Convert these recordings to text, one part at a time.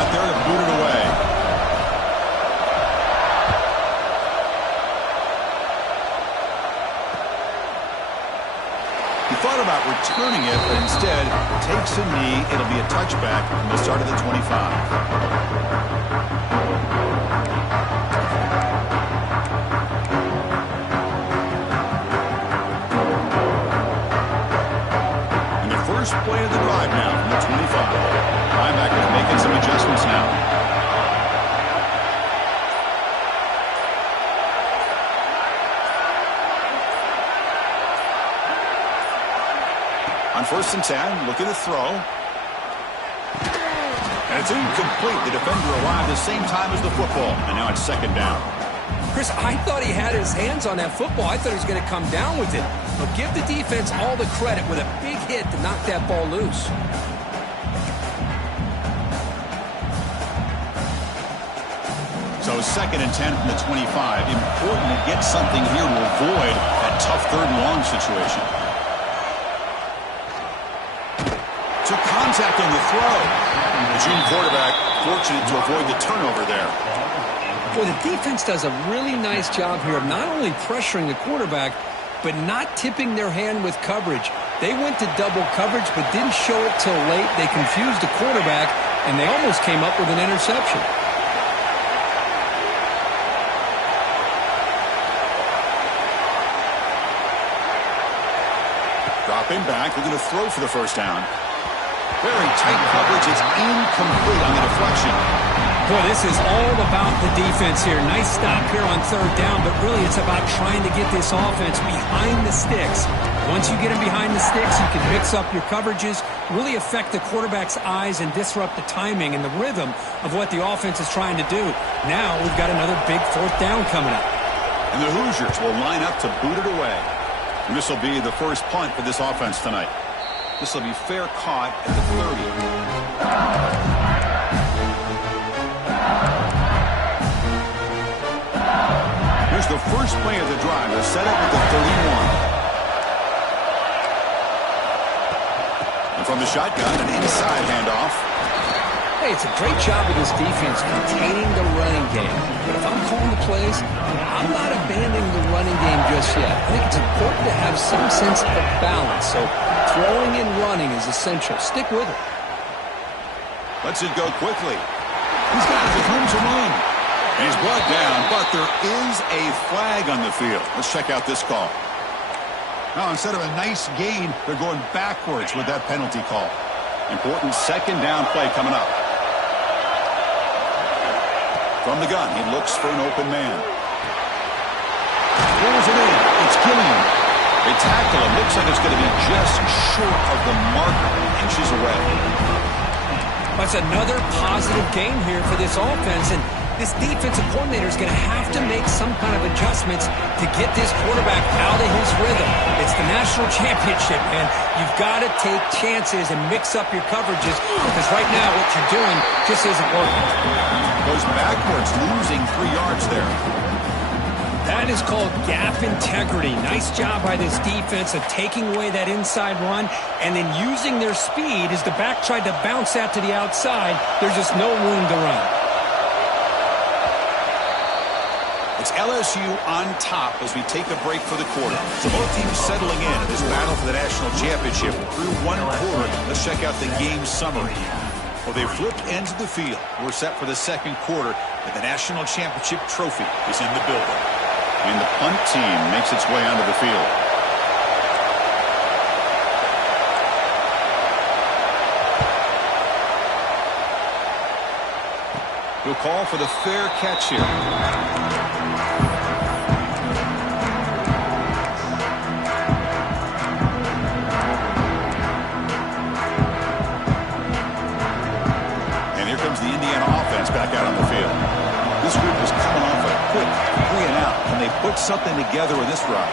out there to boot it away. He thought about returning it, but instead takes a knee. It'll be a touchback from the start of the 25. First play of the drive now from the 25. Linebackers making some adjustments now. On 1st and 10, looking to throw. And it's incomplete. The defender arrived the same time as the football. And now it's 2nd down. Chris, I thought he had his hands on that football. I thought he was going to come down with it. But give the defense all the credit with a big hit to knock that ball loose. So 2nd and 10 from the 25. Important to get something here to avoid that tough 3rd and long situation. To contact on the throw. The June quarterback fortunate to avoid the turnover there. Boy, the defense does a really nice job here of not only pressuring the quarterback, but not tipping their hand with coverage. They went to double coverage, but didn't show it till late. They confused the quarterback, and they almost came up with an interception. Dropping back, looking to throw for the 1st down. Very tight coverage. It's incomplete on the deflection. Boy, this is all about the defense here. Nice stop here on 3rd down, but really it's about trying to get this offense behind the sticks. Once you get them behind the sticks, you can mix up your coverages, really affect the quarterback's eyes and disrupt the timing and the rhythm of what the offense is trying to do. Now we've got another big 4th down coming up. And the Hoosiers will line up to boot it away. And this will be the first punt for this offense tonight. This will be fair caught at the 30. Here's the first play of the drive. They're set up at the 31. And from the shotgun, an inside handoff. Hey, it's a great job of this defense containing the running game. But if I'm calling the plays, I'm not abandoning the running game just yet. I think it's important to have some sense of balance. So throwing and running is essential. Stick with it. Lets it go quickly. He's got it. Room to run. And he's brought down, but there is a flag on the field. Let's check out this call. Now, instead of a nice gain, they're going backwards with that penalty call. Important 2nd down play coming up. From the gun, he looks for an open man. Throws it in. It's Gilliam. They tackle him. Looks like it's going to be just short of the marker, inches away. That's another positive game here for this offense, and this defensive coordinator is going to have to make some kind of adjustments to get this quarterback out of his rhythm. It's the national championship, man. You've got to take chances and mix up your coverages because right now what you're doing just isn't working. Goes backwards, losing 3 yards there. That is called gap integrity. Nice job by this defense of taking away that inside run and then using their speed as the back tried to bounce that to the outside. There's just no room to run. It's LSU on top as we take a break for the quarter. So both teams settling in this battle for the national championship through 1 quarter. Let's check out the game summary. Well, they flipped ends of the field. We're set for the 2nd quarter, and the national championship trophy is in the building. And the punt team makes its way onto the field. He'll call for the fair catch here. And here comes the Indiana offense back out on the field. This group is coming off a quick 3 and out, and they put something together with this drive.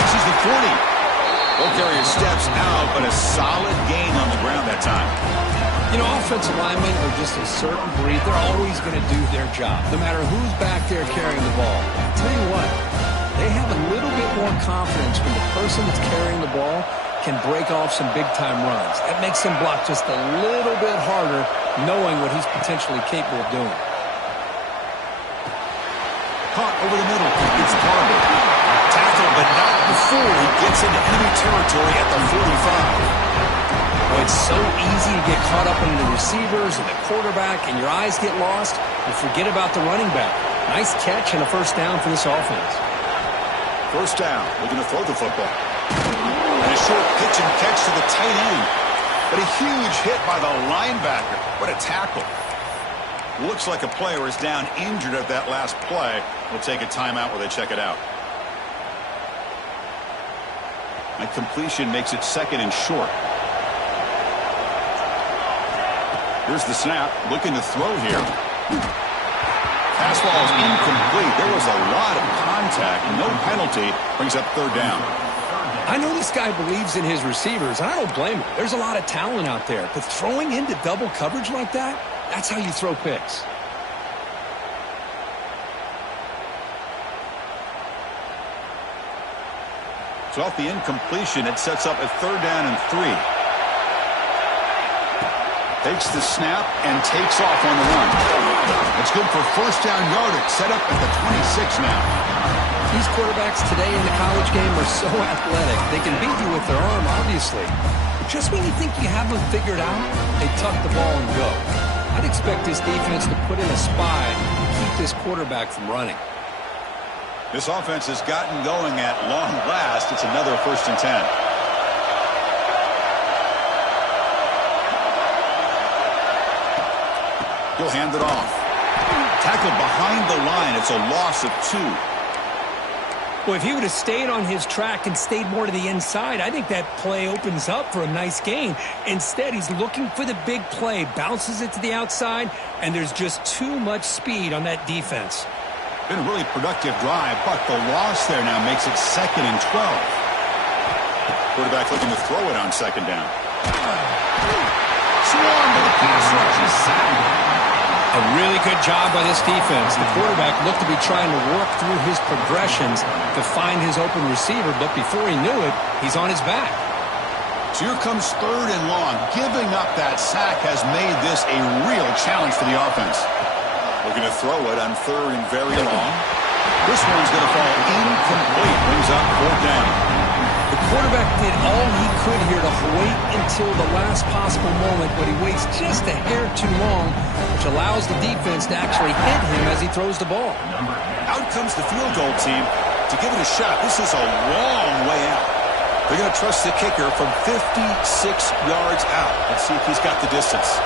This is the 40. Both carriers steps out, but a solid gain on the ground that time. You know, offensive linemen are just a certain breed. They're always going to do their job, no matter who's back there carrying the ball. I'll tell you what, they have a little bit more confidence when the person that's carrying the ball can break off some big-time runs. That makes him block just a little bit harder, knowing what he's potentially capable of doing. Caught over the middle. It's Barber. Tackled, but not before he gets into enemy territory at the 45. Well, it's so easy to get caught up in the receivers and the quarterback, and your eyes get lost, and forget about the running back. Nice catch and a first down for this offense. First down, looking to throw the football. And a short pitch and catch to the tight end. But a huge hit by the linebacker. What a tackle. Looks like a player is down injured at that last play. We'll take a timeout while they check it out. A completion makes it second and short. Here's the snap. Looking to throw here. Pass ball is incomplete. There was a lot of contact. No penalty. Brings up third down. I know this guy believes in his receivers, and I don't blame him. There's a lot of talent out there. But throwing into double coverage like that, that's how you throw picks. So off the incompletion, it sets up a third down and 3. Takes the snap and takes off on the run. It's good for first down yardage. Set up at the 26 now. These quarterbacks today in the college game are so athletic. They can beat you with their arm, obviously. Just when you think you have them figured out, they tuck the ball and go. I'd expect this defense to put in a spy and keep this quarterback from running. This offense has gotten going at long last. It's another first and 10. He'll hand it off. Tackled behind the line. It's a loss of 2. Well, if he would have stayed on his track and stayed more to the inside, I think that play opens up for a nice gain. Instead, he's looking for the big play, bounces it to the outside, and there's just too much speed on that defense. Been a really productive drive, but the loss there now makes it second and 12. Quarterback looking to throw it on second down. Swarm to the pass rush is sacked. A really good job by this defense. The quarterback looked to be trying to work through his progressions to find his open receiver, but before he knew it, he's on his back. So here comes third and long. Giving up that sack has made this a real challenge for the offense. Looking to throw it on third and very long. This one's going to fall incomplete. Brings up fourth down. The quarterback did all he could here to wait until the last possible moment, but he waits just a hair too long, which allows the defense to actually hit him as he throws the ball. Out comes the field goal team to give it a shot. This is a long way out. They're going to trust the kicker from 56 yards out. Let's see if he's got the distance.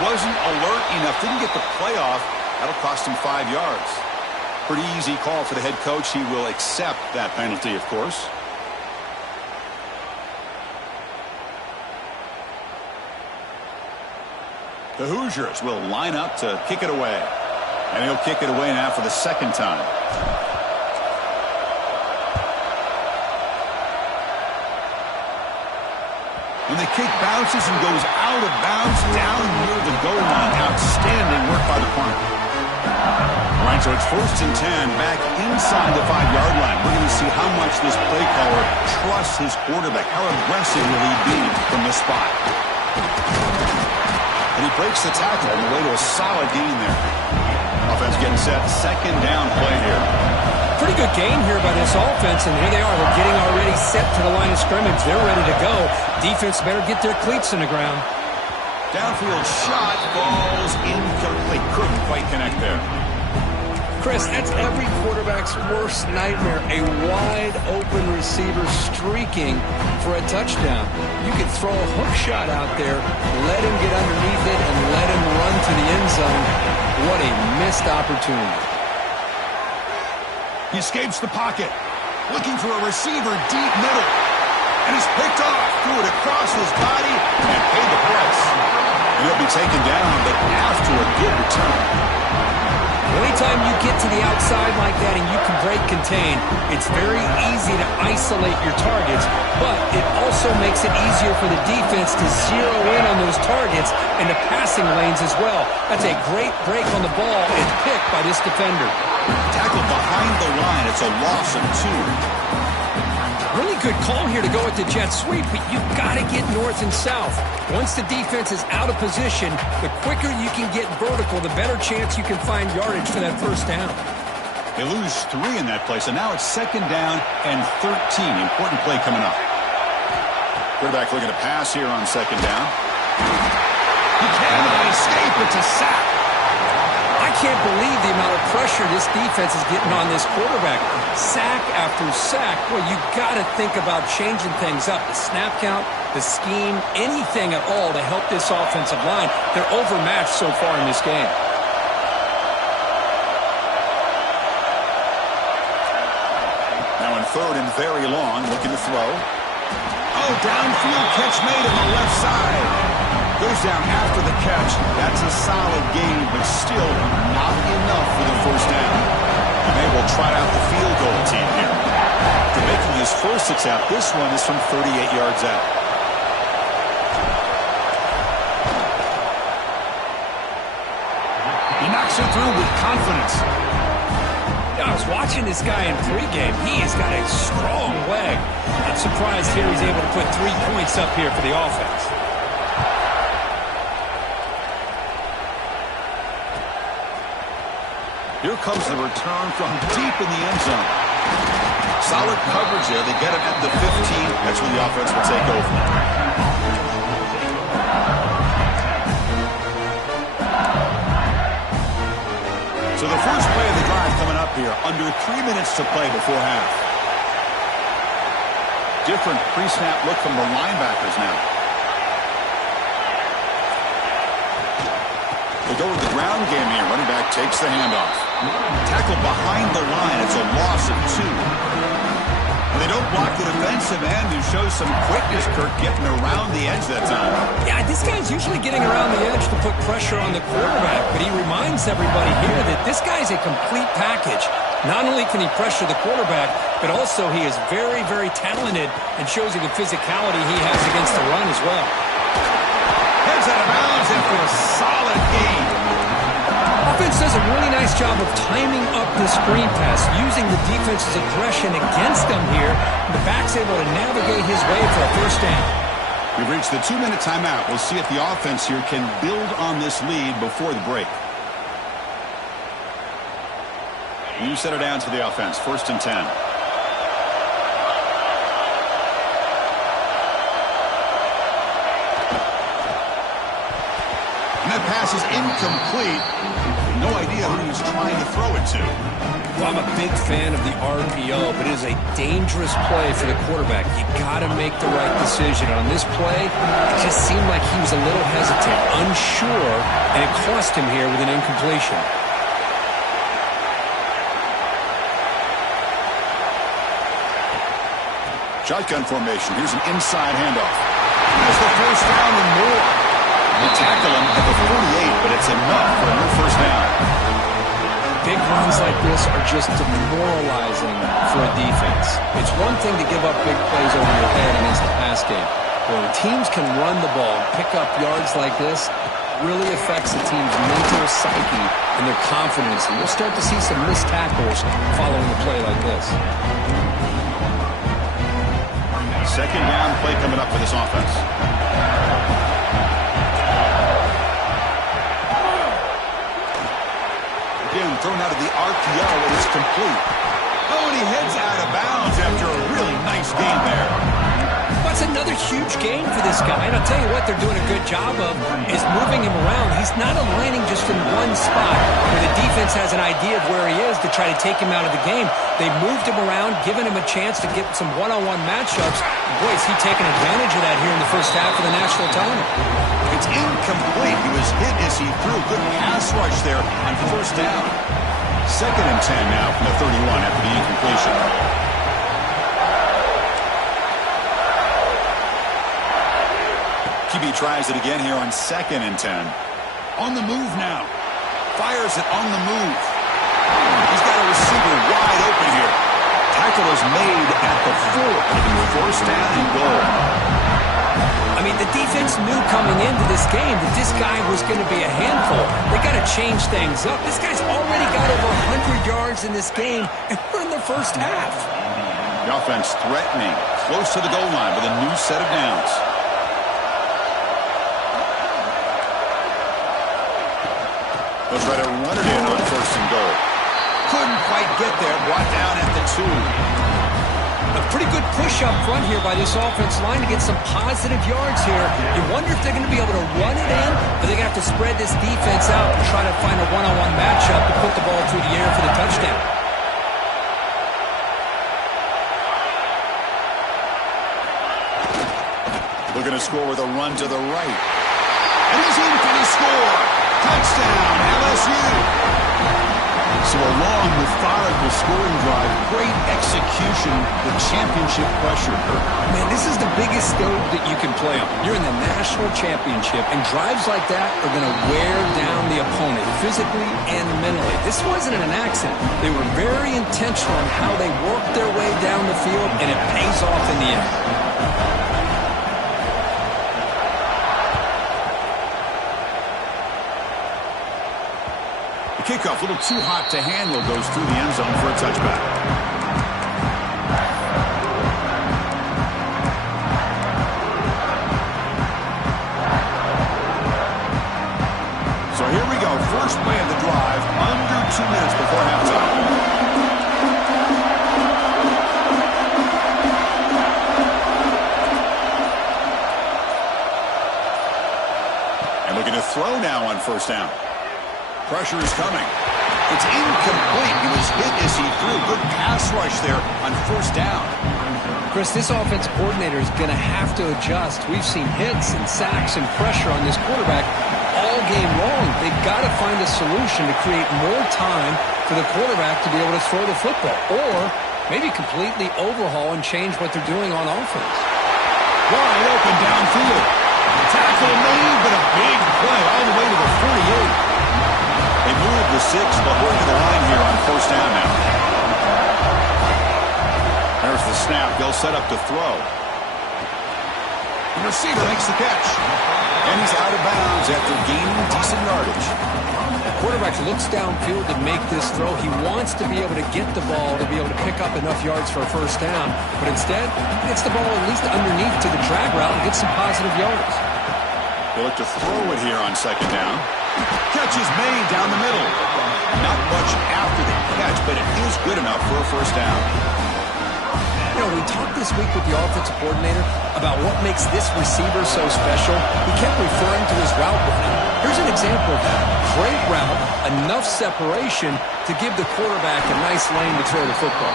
Wasn't alert enough, didn't get the play off. That'll cost him 5 yards. Pretty easy call for the head coach. He will accept that penalty, of course. The Hoosiers will line up to kick it away. And he'll kick it away now for the second time. And the kick bounces and goes out of bounds down near the goal line. Outstanding work by the punter. All right, so it's first and 10 back inside the 5-yard line. We're going to see how much this play caller trusts his quarterback. How aggressive will he be from this spot? And he breaks the tackle on the way to a solid gain there. Offense getting set. Second down play here. Pretty good gain here by this offense, and here they are. They're getting already set to the line of scrimmage. They're ready to go. Defense better get their cleats in the ground. Downfield shot falls incomplete. Couldn't quite connect there. Chris, that's every quarterback's worst nightmare. A wide-open receiver streaking for a touchdown. You could throw a hook shot out there, let him get underneath it, and let him run to the end zone. What a missed opportunity. He escapes the pocket, looking for a receiver deep middle, and he's picked off, threw it across his body, and paid the price. And he'll be taken down, but after a good return. Anytime you get to the outside like that and you can break contain, it's very easy to isolate your targets, but it also makes it easier for the defense to zero in on those targets and the passing lanes as well. That's a great break on the ball and pick by this defender. Tackled behind the line. It's a loss of 2. Really good call here to go with the jet sweep, but you've got to get north and south. Once the defense is out of position, the quicker you can get vertical, the better chance you can find yardage for that first down. They lose 3 in that play, so now it's 2nd down and 13. Important play coming up. Quarterback looking to pass here on 2nd down. He cannot escape. It's a sack. I can't believe the amount of pressure this defense is getting on this quarterback. Sack after sack. Well, you got to think about changing things up. The snap count, the scheme, anything at all to help this offensive line. They're overmatched so far in this game. Now in 3rd and very long, looking to throw. Oh, downfield catch made on the left side. Goes down after the catch. That's a solid gain, but still not enough for the first down. And they will try out the field goal team here. After making his first attempt, this one is from 38 yards out. He knocks it through with confidence. I was watching this guy in pregame. He has got a strong leg. I'm surprised here he's able to put 3 points up here for the offense. Here comes the return from deep in the end zone. Solid coverage there. They get him at the 15. That's where the offense will take over. So the first play of the drive coming up here. Under 3 minutes to play before half. Different pre-snap look from the linebackers now. They go with the ground game here. Running back takes the handoff. Tackled behind the line. It's a loss of 2. And they don't block the defensive end, who shows some quickness, Kirk, getting around the edge that time. Yeah, this guy's usually getting around the edge to put pressure on the quarterback, but he reminds everybody here that this guy's a complete package. Not only can he pressure the quarterback, but also he is very, very talented and shows you the physicality he has against the run as well. Heads out of bounds after a solid gain. Offense does a really nice job of timing up the screen pass, using the defense's aggression against them here. The back's able to navigate his way for a first down. We've reached the 2-minute timeout. We'll see if the offense here can build on this lead before the break. You set it down to the offense. 1st and 10. And that pass is incomplete. No idea who he's trying to throw it to. Well, I'm a big fan of the RPO, but it is a dangerous play for the quarterback. You got to make the right decision. On this play, it just seemed like he was a little hesitant, unsure, and it cost him here with an incompletion. Shotgun formation. Here's an inside handoff. There's the first down and more. They tackle him at the 48, but it's enough for a new first down. Big runs like this are just demoralizing for a defense. It's one thing to give up big plays over your head against the pass game. When teams can run the ball and pick up yards like this, it really affects the team's mental psyche and their confidence. And we'll start to see some missed tackles following a play like this. 2nd down play coming up for this offense. Again, thrown out of the RPO, and it's complete. Oh, and he heads out of bounds after a really nice gain there. That's another huge gain for this guy. And I'll tell you what they're doing a good job of is moving him around. He's not aligning just in one spot where the defense has an idea of where he is to try to take him out of the game. They moved him around, given him a chance to get some one-on-one matchups. Boy, is he taking advantage of that here in the first half of the national title. It's incomplete. He was hit as he threw a good pass rush there on first down. 2nd and 10 now from the 31 after the incompletion. QB tries it again here on 2nd and 10. On the move now. Fires it on the move. He's got a receiver wide open here. Tackle is made at the 4. It'll be first down and goal. I mean, the defense knew coming into this game that this guy was going to be a handful. They got to change things up. This guy's already got over 100 yards in this game, and we're in the first half. The offense threatening, close to the goal line with a new set of downs. They'll try to run it in on first and goal. Couldn't quite get there, brought down at the 2. A pretty good push up front here by this offense line to get some positive yards here. You wonder if they're going to be able to run it in, or they're going to have to spread this defense out and try to find a one-on-one matchup to put the ball through the air for the touchdown. Looking to score with a run to the right. And he's in for the score. Touchdown, LSU. So a long, methodical scoring drive. Great execution. The championship pressure. Man, this is the biggest scope that you can play on. You're in the national championship, and drives like that are going to wear down the opponent physically and mentally. This wasn't an accident. They were very intentional in how they worked their way down the field, and it pays off in the end. Kickoff, a little too hot to handle, goes through the end zone for a touchback. So here we go, first play of the drive, under 2 minutes before halftime. And looking to throw now on first down. Pressure is coming. It's incomplete. He was hit as he threw. Good pass rush there on first down. Chris, this offensive coordinator is going to have to adjust. We've seen hits and sacks and pressure on this quarterback all game long. They've got to find a solution to create more time for the quarterback to be able to throw the football, or maybe completely overhaul and change what they're doing on offense. Wide open downfield. Tackle made, but a big play all the way to the 48. They move the 6, but we're to the line here on first down now. There's the snap. They'll set up to throw. The receiver makes the catch. And he's out of bounds after gaining decent yardage. The quarterback looks downfield to make this throw. He wants to be able to get the ball to be able to pick up enough yards for a first down. But instead, he gets the ball at least underneath to the drag route and gets some positive yards. They look to throw it here on second down. Catch is made down the middle. Not much after the catch, but it is good enough for a first down. You know, we talked this week with the offensive coordinator about what makes this receiver so special. He kept referring to his route running. Here's an example of that. Great route, enough separation to give the quarterback a nice lane to throw the football.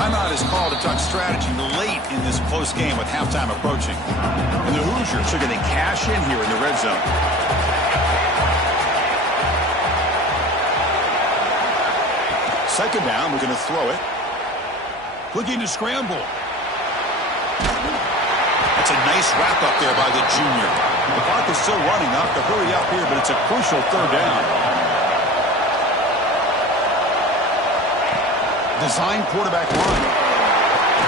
Timeout is called to talk strategy late in this close game with halftime approaching. And the Hoosiers are going to cash in here in the red zone. Second down, we're going to throw it. Looking to scramble. That's a nice wrap up there by the junior. The clock is still running, up to hurry up here, but it's a crucial third down. Design quarterback run.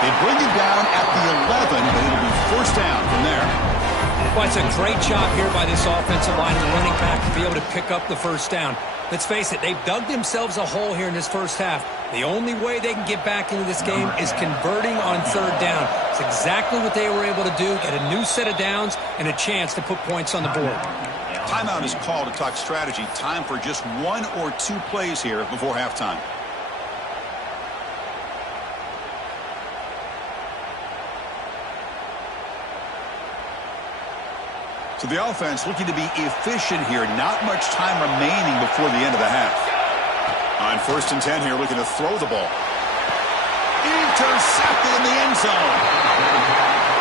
They bring him down at the 11, but it'll be first down from there. Well, it's a great job here by this offensive line and the running back to be able to pick up the first down. Let's face it, they've dug themselves a hole here in this first half. The only way they can get back into this game is converting on third down. It's exactly what they were able to do, get a new set of downs and a chance to put points on the board. Timeout is called to talk strategy. Time for just 1 or 2 plays here before halftime. So the offense looking to be efficient here. Not much time remaining before the end of the half. On first and 10 here, looking to throw the ball. Intercepted in the end zone.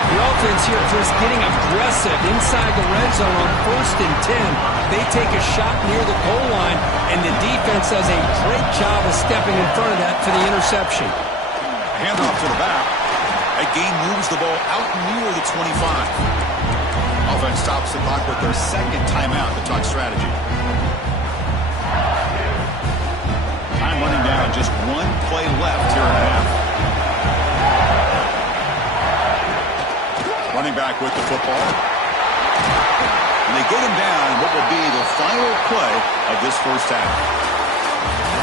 The offense here, Chris, getting aggressive inside the red zone on first and 10. They take a shot near the goal line, and the defense does a great job of stepping in front of that for the interception. Handoff to the back. That gain moves the ball out near the 25. Offense stops the clock with their second timeout to talk strategy. running down. Just one play left here in the half. Running back with the football. And they get him down in what will be the final play of this first half.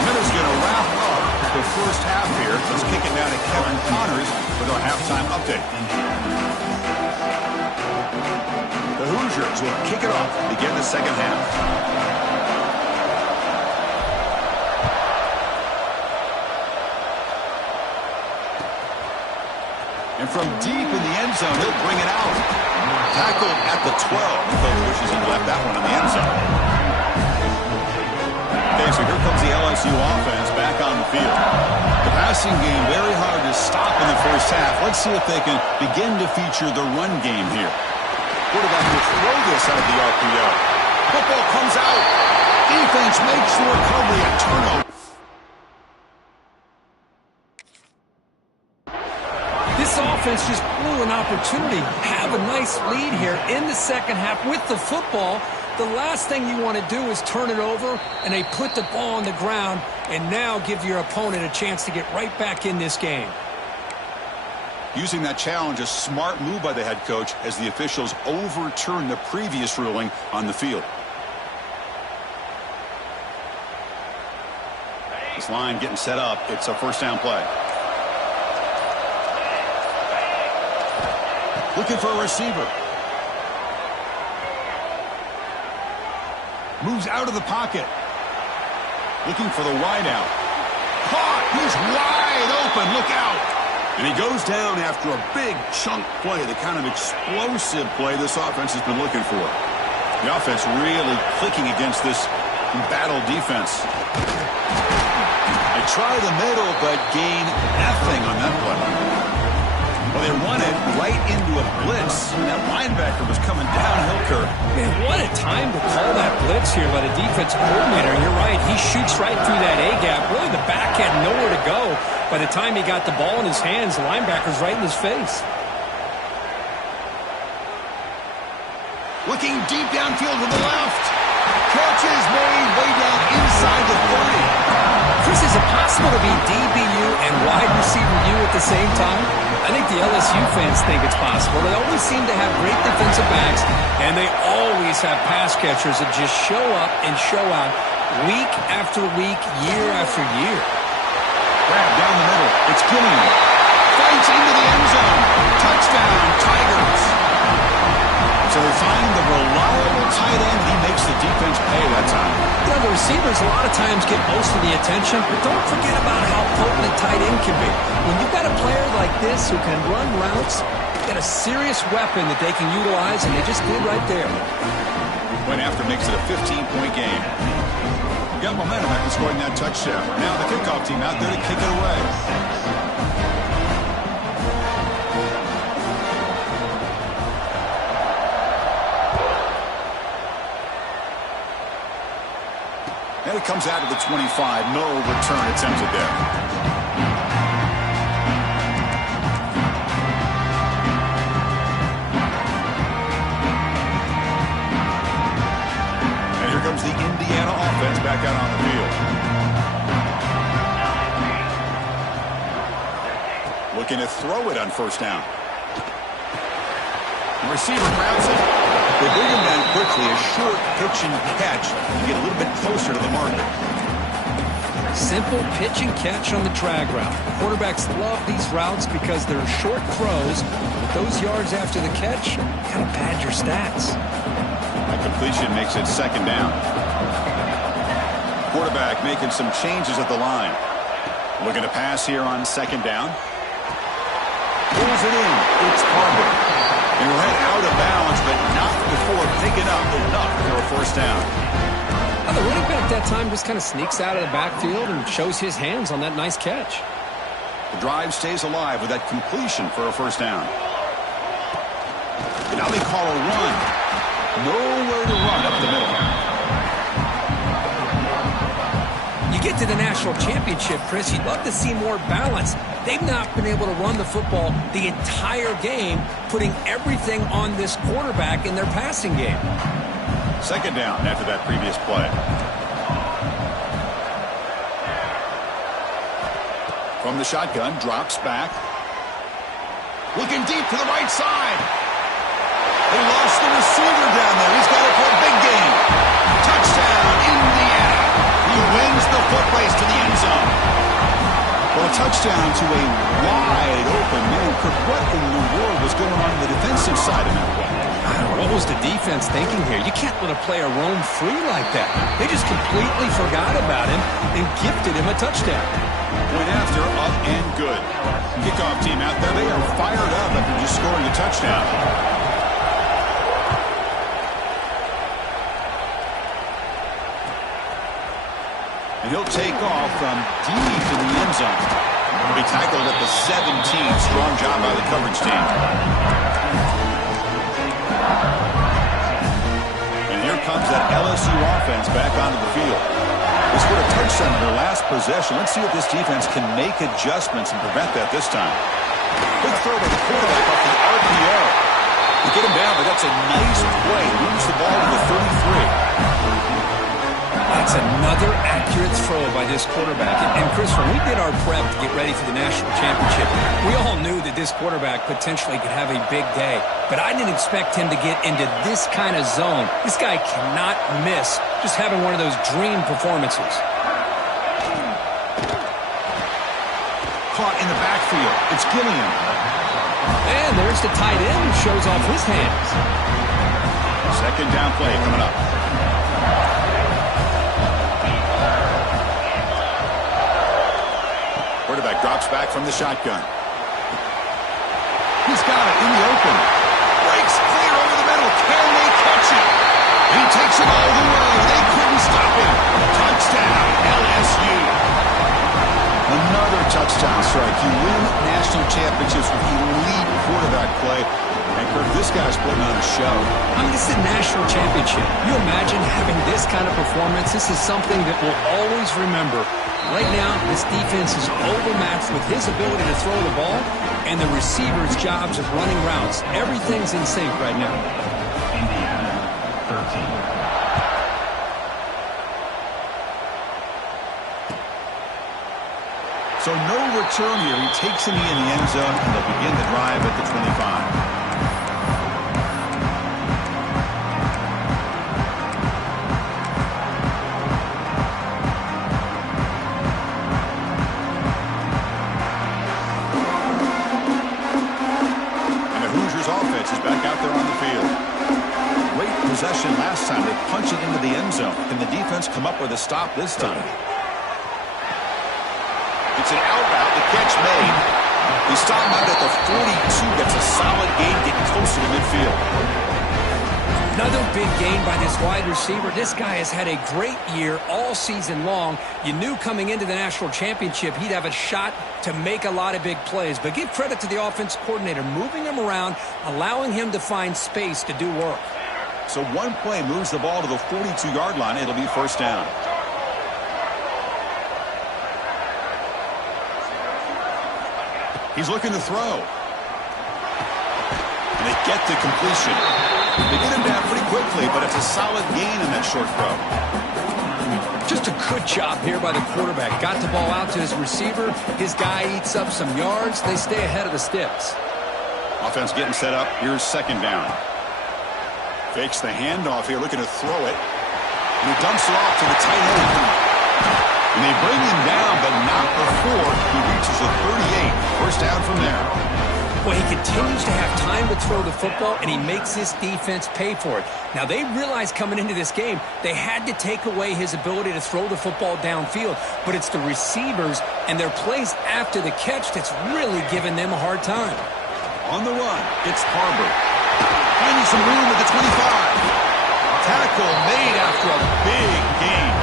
Minutes going to wrap up the first half here. Let's kick it down to Kevin Connors with our halftime update. The Hoosiers will kick it off to begin the second half. And from deep in the end zone, he'll bring it out. Tackled at the 12. The coach wishes he left that one in the end zone. Okay, so here comes the LSU offense back on the field. The passing game very hard to stop in the first half. Let's see if they can begin to feature the run game here. Quarterback will throw this out of the RPO. Football comes out. Defense makes the recovery, a turnover. This offense just blew an opportunity. Have a nice lead here in the second half with the football. The last thing you want to do is turn it over, and they put the ball on the ground and now give your opponent a chance to get right back in this game. Using that challenge, a smart move by the head coach as the officials overturn the previous ruling on the field. This line getting set up. It's a first down play. Looking for a receiver. Moves out of the pocket. Looking for the wide out. Caught. He's wide open. Look out. And he goes down after a big chunk play, the kind of explosive play this offense has been looking for. The offense really clicking against this battle defense. They try the middle, but gain nothing on that play. Well, they run it right into a blitz. That linebacker was coming downhill, Kirk. Man, what a time to call that blitz here by the defensive coordinator. You're right. He shoots right through that A-gap. Really, the back had nowhere to go. By the time he got the ball in his hands, the linebacker's right in his face. Looking deep downfield to the left. Catch is made way down inside the 30. Chris, is it possible to be DBU and wide receiver U at the same time? I think the LSU fans think it's possible. They always seem to have great defensive backs, and they always have pass catchers that just show up and show out week after week, year after year. Grab down the middle. It's Gilliam. Fights into the end zone. Touchdown, Tigers. So they find the reliable tight end. He makes the defense pay that time. You know, the receivers a lot of times get most of the attention, but don't forget about how potent a tight end can be. When you've got a player like this who can run routes, you've got a serious weapon that they can utilize, and they just did right there. Went after, makes it a 15-point game. Got momentum after scoring that touchdown. Now the kickoff team out there to kick it away. And it comes out of the 25. No return attempted there. And here comes the Indiana offense back out on the field. Looking to throw it on first down. The receiver grabs it. They bring him down quickly. A short pitch and catch. You get a little bit closer to the marker. Simple pitch and catch on the drag route. Quarterbacks love these routes because they're short throws. But those yards after the catch kind of pad your stats. That completion makes it second down. Quarterback making some changes at the line. Looking to pass here on second down. Pulls it in. It's Barber. He will head out of bounds, but not before picking up enough for a first down. Now the running back that time just kind of sneaks out of the backfield and shows his hands on that nice catch. The drive stays alive with that completion for a first down. And now they call a run. Nowhere to run up the middle. You get to the national championship, Chris, you'd love to see more balance. They've not been able to run the football the entire game, putting everything on this quarterback in their passing game. Second down after that previous play. From the shotgun, drops back. Looking deep to the right side. They lost the receiver down there. He's got it for a big gain. Touchdown, Indiana. He wins the foot race to the end zone. Well, a touchdown to a wide open man. Kirk, what in the world was going on the defensive side of that play? What was the defense thinking here? You can't let a player roam free like that. They just completely forgot about him and gifted him a touchdown. Point after, up and good. Kickoff team out there. They are fired up after just scoring a touchdown. And he'll take off from deep in the end zone. He'll be tackled at the 17. Strong job by the coverage team. And here comes that LSU offense back onto the field. They scored a touchdown in their last possession. Let's see if this defense can make adjustments and prevent that this time. Big throw by the quarterback off the RPO. They get him down, but that's a nice play. Moves the ball to the 33. That's another accurate throw by this quarterback. And Chris, when we did our prep to get ready for the national championship, we all knew that this quarterback potentially could have a big day. But I didn't expect him to get into this kind of zone. This guy cannot miss just having one of those dream performances. Caught in the backfield. It's Gilliam. And there's the tight end who shows off his hands. Second down play coming up. Quarterback drops back from the shotgun. He's got it in the open. Breaks clear over the middle. Can they catch it? He takes it all the way. They couldn't stop him. Touchdown, LSU. Another touchdown strike. You win national championships with elite quarterback play. And Kirk, this guy's putting on a show. I mean, this is a national championship. You imagine having this kind of performance? This is something that we'll always remember. Right now, this defense is overmatched with his ability to throw the ball and the receiver's jobs of running routes. Everything's in sync right now. Indiana, 13. So no return here. He takes him in the end zone, and they'll begin the drive at the 25. Possession last time. They punch it into the end zone. Can the defense come up with a stop this time? It's an out route. The catch made. He stopped out at the 42. That's a solid gain, getting closer to midfield. Another big gain by this wide receiver. This guy has had a great year all season long. You knew coming into the national championship he'd have a shot to make a lot of big plays. But give credit to the offense coordinator, moving him around, allowing him to find space to do work. So one play moves the ball to the 42-yard line. It'll be first down. He's looking to throw. And they get the completion. They get him down pretty quickly, but it's a solid gain in that short throw. Just a good job here by the quarterback. Got the ball out to his receiver. His guy eats up some yards. They stay ahead of the sticks. Offense getting set up. Here's second down. Fakes the handoff here, looking to throw it. And he dumps it off to the tight end. And they bring him down, but not before he reaches the 38. First down from there. Well, he continues to have time to throw the football, and he makes this defense pay for it. Now, they realized coming into this game they had to take away his ability to throw the football downfield, but it's the receivers and their plays after the catch that's really giving them a hard time. On the run, it's Harbor. Finding some room at the 25. Tackle made after a big gain.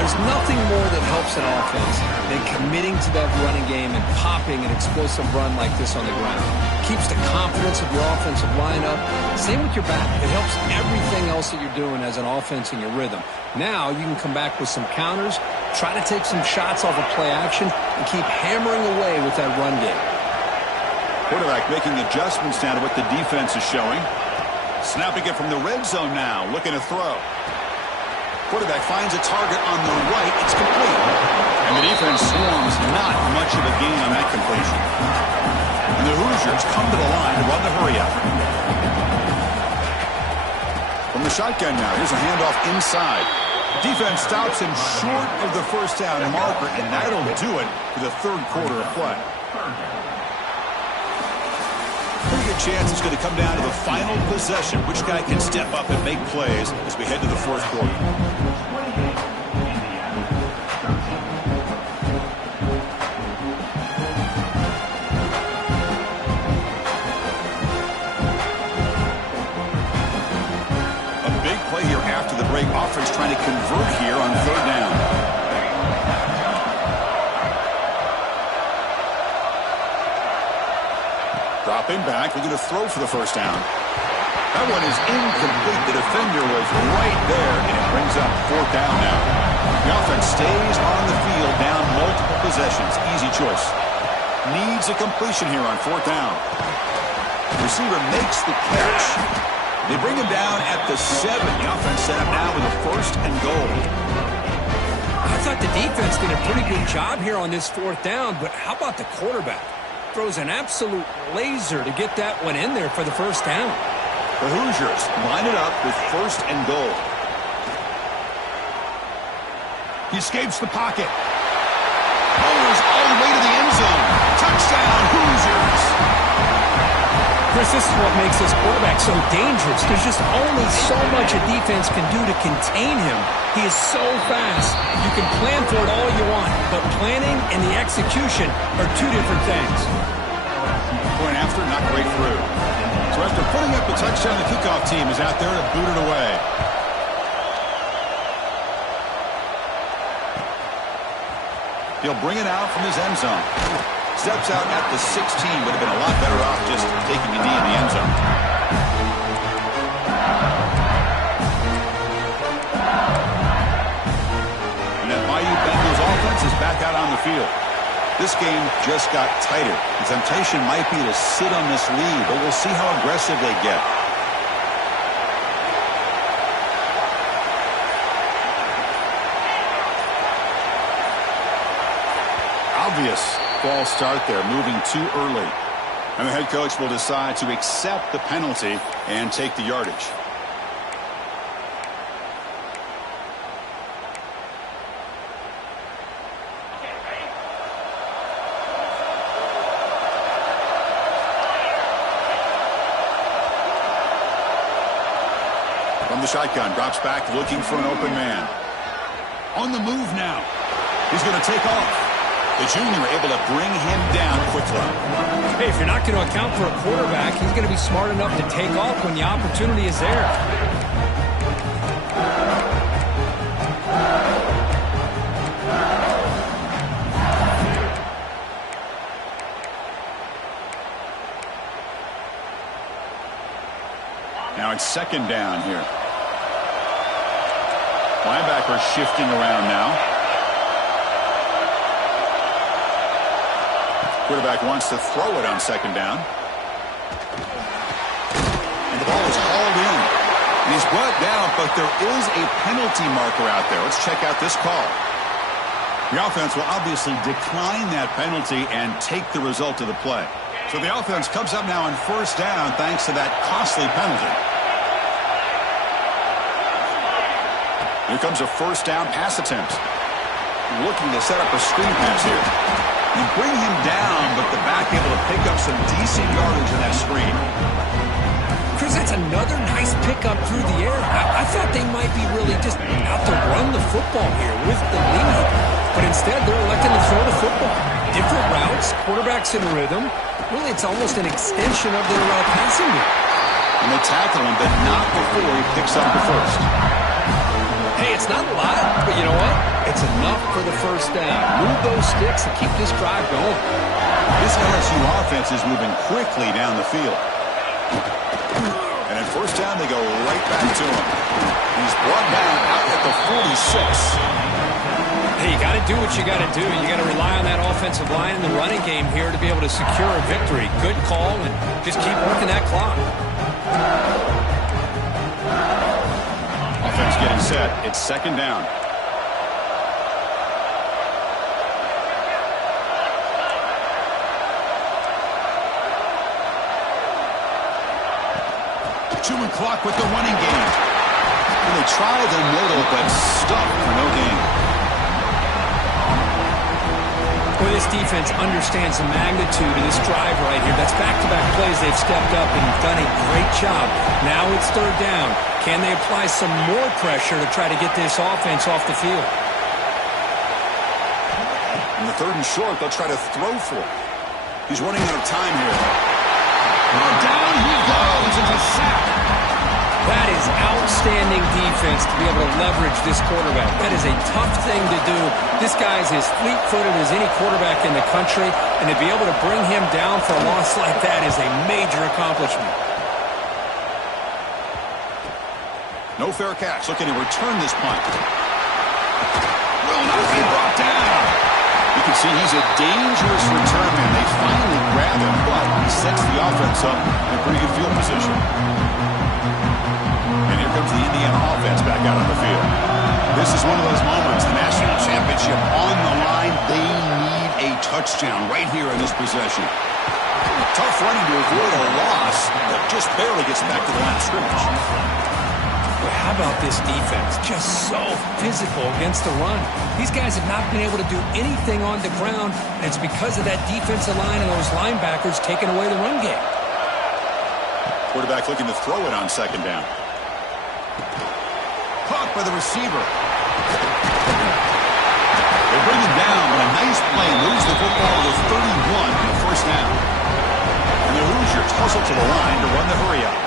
There's nothing more that helps an offense than committing to that running game and popping an explosive run like this on the ground. Keeps the confidence of your offensive lineup. Same with your back. It helps everything else that you're doing as an offense in your rhythm. Now you can come back with some counters, try to take some shots off of play action, and keep hammering away with that run game. Quarterback making adjustments now to what the defense is showing. Snapping it from the red zone now, looking to throw. Quarterback finds a target on the right. It's complete. And the defense swarms. Not much of a gain on that completion. And the Hoosiers come to the line to run the hurry-up. From the shotgun now, here's a handoff inside. Defense stops him short of the first down marker, and that'll do it for the third quarter of play. Pretty good chance it's going to come down to the final possession. Which guy can step up and make plays as we head to the fourth quarter? A big play here after the break. Offense trying to convert here on third down. Dropping back, looking to throw for the first down. That one is incomplete. The defender was right there, and it brings up fourth down now. The offense stays on the field, down multiple possessions. Easy choice. Needs a completion here on fourth down. The receiver makes the catch. They bring him down at the 7. The offense set up now with a first and goal. I thought the defense did a pretty good job here on this fourth down, but how about the quarterback? Throws an absolute laser to get that one in there for the first down. The Hoosiers line it up with first and goal. He escapes the pocket. Goes all the way to the end zone. Touchdown, Hoosiers. Chris, this is what makes this quarterback so dangerous. There's just only so much a defense can do to contain him. He is so fast. You can plan for it all you want, but planning and the execution are two different things. Point after, not great through. So after putting up the touchdown, the kickoff team is out there to boot it away. He'll bring it out from his end zone. Steps out at the 16, would have been a lot better off just taking a knee in the end zone. And that Bayou Bengals offense is back out on the field. This game just got tighter. The temptation might be to sit on this lead, but we'll see how aggressive they get. Obvious false start there, moving too early. And the head coach will decide to accept the penalty and take the yardage. From the shotgun, drops back, looking for an open man. On the move now. He's going to take off. The junior able to bring him down quickly. Hey, if you're not going to account for a quarterback, he's going to be smart enough to take off when the opportunity is there. Now it's second down here. Linebacker shifting around now. Quarterback wants to throw it on second down. And the ball is hauled in. And he's brought down, but there is a penalty marker out there. Let's check out this call. The offense will obviously decline that penalty and take the result of the play. So the offense comes up now on first down thanks to that costly penalty. Here comes a first down pass attempt. Looking to set up a screen pass here. You bring him down, but the back able to pick up some decent yardage in that screen. Chris, that's another nice pickup through the air. I thought they might be really just out to run the football here with the lead. But instead, they're electing to throw the football. Different routes, quarterbacks in rhythm. Really, it's almost an extension of their passing game. And they tackle him, but not before he picks up the first. Hey, it's not a lot, but you know what? It's enough for the first down. Move those sticks and keep this drive going. This LSU offense is moving quickly down the field. And at first down, they go right back to him. He's brought down out at the 46. Hey, you got to do what you got to do. You got to rely on that offensive line in the running game here to be able to secure a victory. Good call, and just keep working that clock. Offense getting set. It's second down. Chewing clock with the running game. And they tried the middle, but stuck for no gain. Boy, this defense understands the magnitude of this drive right here. That's back-to-back plays. They've stepped up and done a great job. Now it's third down. Can they apply some more pressure to try to get this offense off the field? In the third and short, they'll try to throw for it. He's running out of time here. Down he goes. It's a sack. That is outstanding defense to be able to leverage this quarterback. That is a tough thing to do. This guy's as fleet-footed as any quarterback in the country, and to be able to bring him down for a loss like that is a major accomplishment. No fair catch. Looking to return this punt. Will not be brought down. You can see he's a dangerous return man. They finally grab him, but he sets the offense up in a pretty good field position. And here comes the Indiana offense back out on the field. This is one of those moments, the national championship on the line. They need a touchdown right here in this possession. Tough running to avoid a loss, but just barely gets back to the line of scrimmage. Well, how about this defense? Just so physical against the run. These guys have not been able to do anything on the ground, and it's because of that defensive line and those linebackers taking away the run game. Quarterback looking to throw it on second down. Caught by the receiver. They bring him down, but a nice play moves the football to 31 in the first down. And the Hoosiers hustle to the line to run the hurry up.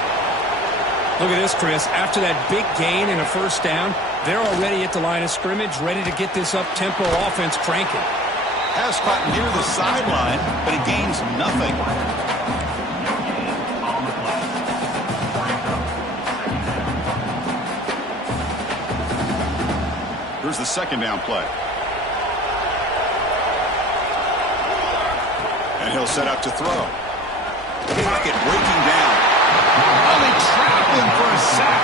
Look at this, Chris. After that big gain in a first down, they're already at the line of scrimmage, ready to get this up-tempo offense cranking. Pass caught near the sideline, but it gains nothing. Here's the second down play. And he'll set up to throw. Pocket breaking down. Oh, they trap him for a sack.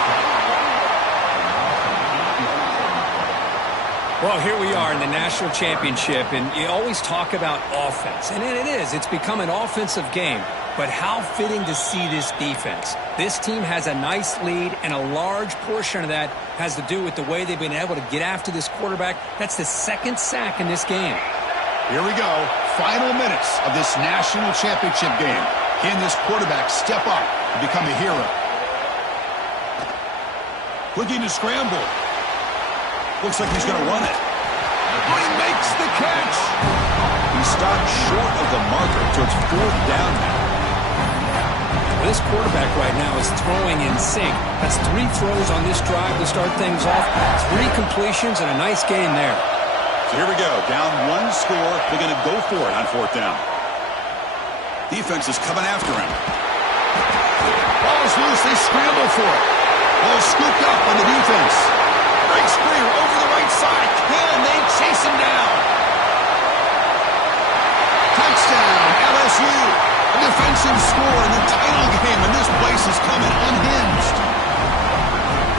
Well, here we are in the national championship, and you always talk about offense. And it is. It's become an offensive game. But how fitting to see this defense. This team has a nice lead, and a large portion of that has to do with the way they've been able to get after this quarterback. That's the second sack in this game. Here we go. Final minutes of this national championship game. Can this quarterback step up and become a hero? Looking to scramble. Looks like he's going to run it. Oh, he makes the catch. He stopped short of the marker, so it's fourth down now. This quarterback right now is throwing in sync. That's 3 throws on this drive to start things off. 3 completions and a nice gain there. So here we go. Down 1 score. They're going to go for it on fourth down. Defense is coming after him. Ball's loose. They scramble for it. Ball scooped up on the defense. Breaks free over the right side. Can they chase him down? Touchdown, LSU. A defensive score in the title game, and this place is coming unhinged.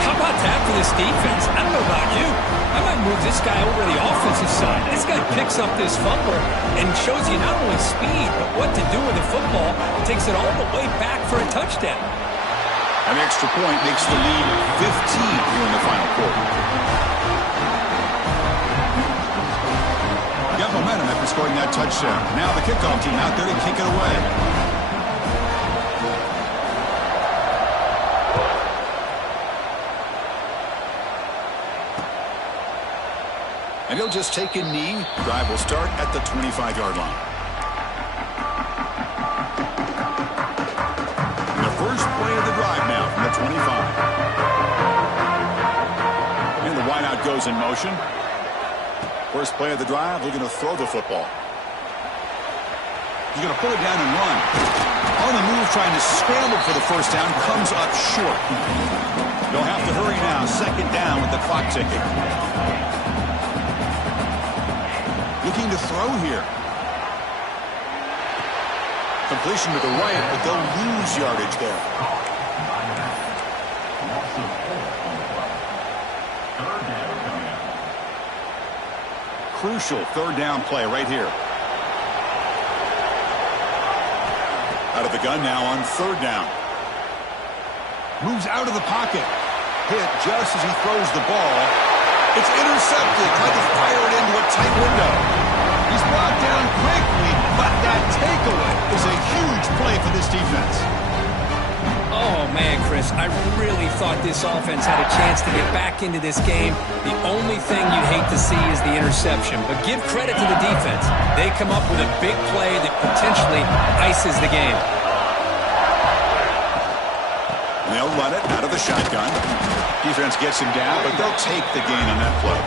How about that for this defense? I don't know about you. I might move this guy over to the offensive side. This guy picks up this fumble and shows you not only speed, but what to do with the football. Takes it all the way back for a touchdown. An extra point makes the lead 15 here in the final quarter. Got momentum after scoring that touchdown. Now the kickoff team out there to kick it away. And he'll just take a knee. Drive will start at the 25-yard line. The first play of the drive now from the 25. And the wideout goes in motion. First play of the drive, looking to throw the football. He's going to put it down and run. On the move, trying to scramble for the first down, comes up short. They'll have to hurry now. Second down with the clock ticking. Looking to throw here. Completion to the right, but they'll lose yardage there. crucial third down play right here. Out of the gun now on third down. Moves out of the pocket. Hit just as he throws the ball. It's intercepted. Tried to fire it into a tight window. He's brought down quickly, but that takeaway is a huge play for this defense. Oh, man, Chris, I really thought this offense had a chance to get back into this game. The only thing you'd hate to see is the interception. But give credit to the defense. They come up with a big play that potentially ices the game. And they'll run it out of the shotgun. Defense gets him down, but they'll take the gain on that play.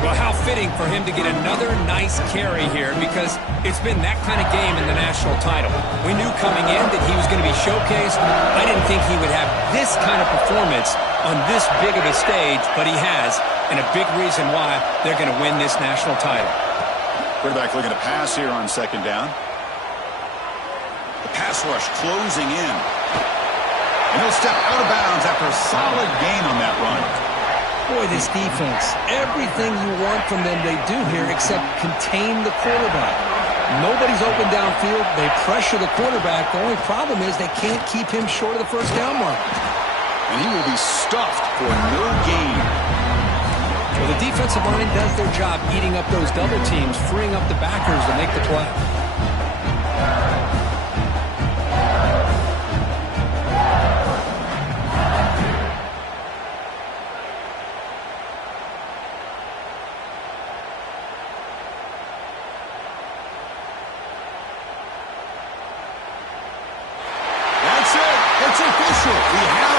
Well, how fitting for him to get another nice carry here, because it's been that kind of game in the national title. We knew coming in that he was going to be showcased. I didn't think he would have this kind of performance on this big of a stage, but he has, and a big reason why they're going to win this national title. Quarterback looking to pass here on second down. The pass rush closing in. And he'll step out of bounds after a solid gain on that run. Boy, this defense, everything you want from them they do here except contain the quarterback. Nobody's open downfield. They pressure the quarterback. The only problem is they can't keep him short of the first down mark. And he will be stuffed for no gain. Well, the defensive line does their job eating up those double teams, freeing up the backers to make the play.